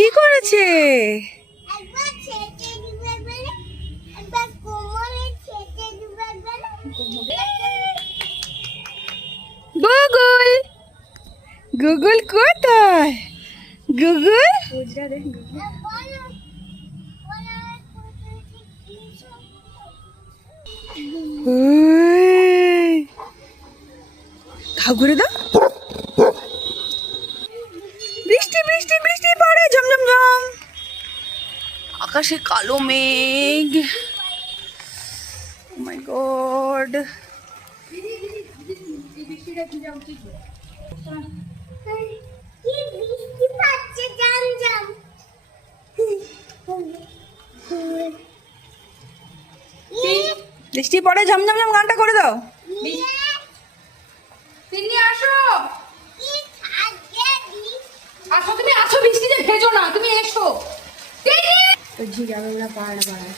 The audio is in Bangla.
কি করেছে? গুগল গুগল কোথায়? গুগল খাও করে দাও। বৃষ্টি বৃষ্টি বৃষ্টি পড়ে ঝমঝম ঝম। আকাশে কালো মেঘ। ও মাই গড। বৃষ্টি পড়ে ঝমঝম ঝম গানটা করে দাও। তিন্নি আসো, আসো তুমি আসো, বৃষ্টিতে ভেজো না, তুমি এসো। তো ঝিরাবে ওরা পাহাড়ে পাহাড়ে